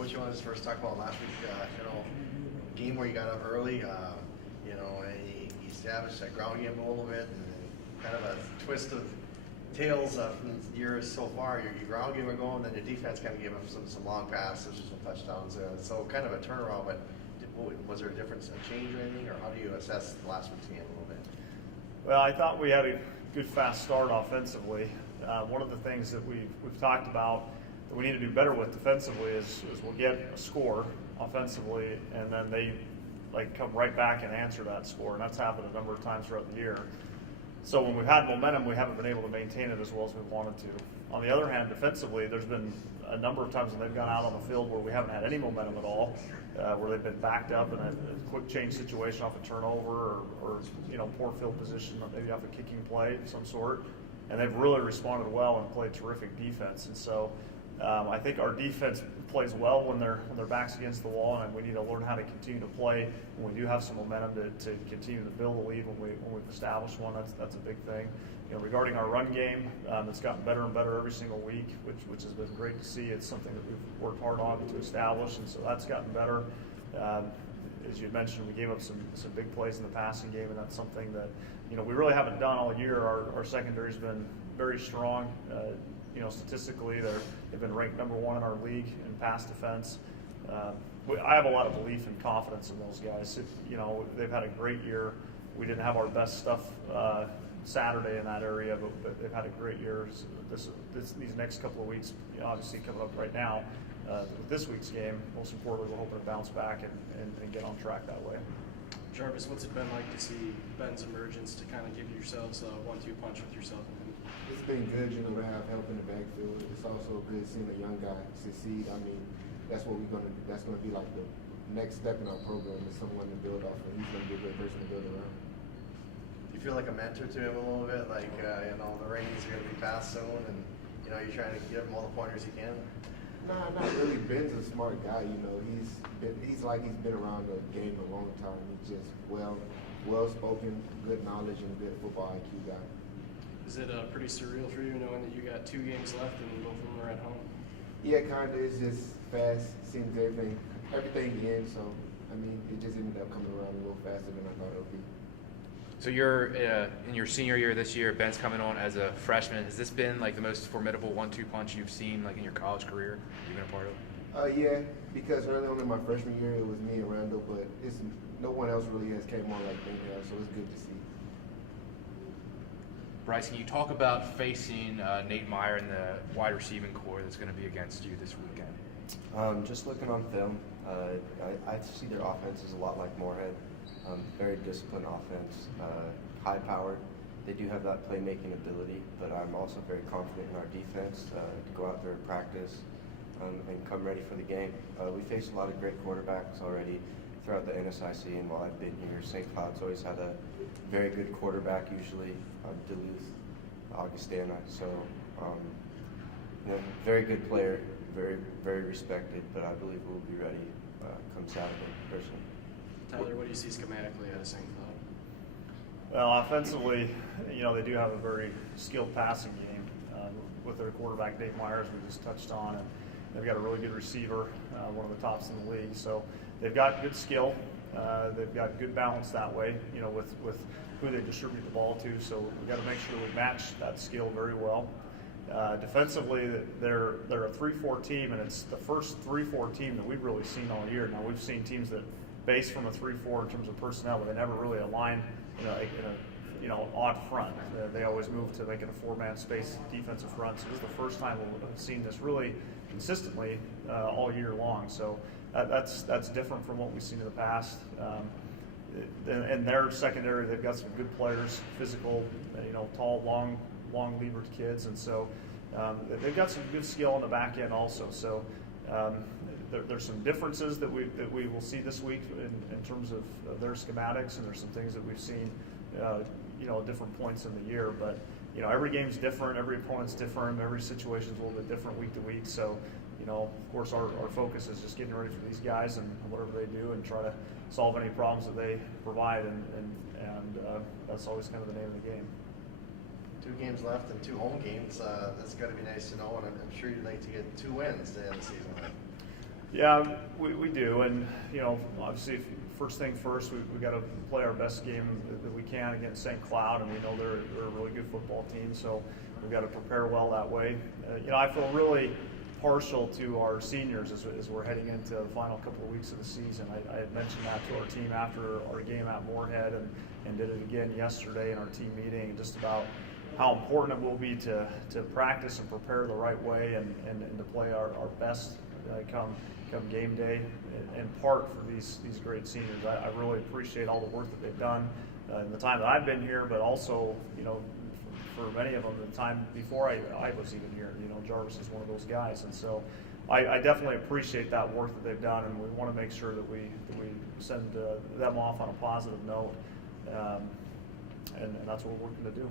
Coach, you want to first talk about last week, game where you got up early, and you established that ground game a little bit, and kind of a twist of tails from the years so far. Your ground game were going, then the defense kind of gave up some long passes, some touchdowns. So kind of a turnaround, but was there a difference, a change or anything, or how do you assess the last week's game a little bit? Well, I thought we had a good fast start offensively. One of the things that we've talked about that we need to do better with defensively is we'll get a score offensively, and then they come right back and answer that score, and that's happened a number of times throughout the year. So when we've had momentum, we haven't been able to maintain it as well as we wanted to. On the other hand, defensively, there's been a number of times when they've gone out on the field where we haven't had any momentum at all, where they've been backed up in a quick change situation off a turnover or poor field position, maybe off a kicking play of some sort, and they've really responded well and played terrific defense. And so I think our defense plays well when their backs against the wall, and we need to learn how to continue to play when we do have some momentum to continue to build a lead when we've established one. That's a big thing. Regarding our run game, it's gotten better and better every single week, which has been great to see. It's something that we've worked hard on to establish, and so that's gotten better. As you mentioned, we gave up some big plays in the passing game, and that's something that we really haven't done all year. Our secondary's been very strong. Statistically, they've been ranked number 1 in our league in pass defense. I have a lot of belief and confidence in those guys. They've had a great year. We didn't have our best stuff Saturday in that area, but they've had a great year. These next couple of weeks, obviously coming up right now, with this week's game, most importantly, we're hoping to bounce back and get on track that way. Jarvis, what's it been like to see Ben's emergence to kind of give yourselves a 1-2 punch with yourself and him? It's been good, to have help in the backfield. It's also good seeing a young guy succeed. I mean, that's what that's gonna be like the next step in our program, is someone to build off, and he's gonna be a great person to build around. Do you feel like a mentor to him a little bit? The reins are going to be passed soon, and you're trying to give him all the pointers you can? Nah, not really. Ben's a smart guy. He's been around the game a long time. He's just well spoken, good knowledge, and good football IQ guy. Is it pretty surreal for you knowing that you got 2 games left and both of them are at home? Yeah, kind of. It's just fast. Seems everything in. So it just ended up coming around a little faster than I thought it would be. So you're in your senior year this year. Ben's coming on as a freshman. Has this been the most formidable 1-2 punch you've seen in your college career you've been a part of? Yeah, because early on in my freshman year it was me and Randall, but no one else really has came on like Ben has, so it's good to see. Bryce, can you talk about facing Nate Meyer and the wide receiving core that's going to be against you this weekend? Just looking on film, I see their offense is a lot like Moorhead. Very disciplined offense, high-powered. They do have that playmaking ability, but I'm also very confident in our defense to go out there and practice and come ready for the game. We faced a lot of great quarterbacks already throughout the NSIC, and while I've been here, St. Cloud's always had a very good quarterback, usually Duluth, Augustana. So, very good player, very, very respected, but I believe we'll be ready come Saturday, personally. Tyler, what do you see schematically out of St. Cloud? Well, offensively, they do have a very skilled passing game with their quarterback, Nate Myers, we just touched on, and they've got a really good receiver, one of the tops in the league. So they've got good skill. They've got good balance that way, with who they distribute the ball to. So we've got to make sure we match that skill very well. Defensively, they're a 3-4 team, and it's the first 3-4 team that we've really seen all year. Now, we've seen teams that base from a 3-4 in terms of personnel, but they never really align in a odd front. They always move to making a 4-man space defensive front. So this is the first time we've seen this really consistently all year long. So that's different from what we've seen in the past. In their secondary, they've got some good players, physical, tall, long levered kids, and so they've got some good skill on the back end also. So there's some differences that we will see this week in terms of their schematics, and there's some things that we've seen at different points in the year. But every game's different, every opponent's different, every situation's a little bit different week to week. So of course our focus is just getting ready for these guys and whatever they do, and try to solve any problems that they provide, and that's always kind of the name of the game. 2 games left and 2 home games. That's got to be nice to know, and I'm sure you'd like to get 2 wins to end the season. Yeah, we do, and obviously, first thing first, we got to play our best game that we can against St. Cloud, and we know they're a really good football team, so we've got to prepare well that way. I feel really partial to our seniors as we're heading into the final couple of weeks of the season. I had mentioned that to our team after our game at Moorhead, and did it again yesterday in our team meeting, just about how important it will be to practice and prepare the right way and to play our best come game day, in part for these great seniors. I really appreciate all the work that they've done in the time that I've been here, but also for many of them the time before I was even here. Jarvis is one of those guys, and so I definitely appreciate that work that they've done, and we want to make sure that we send them off on a positive note, and that's what we're working to do.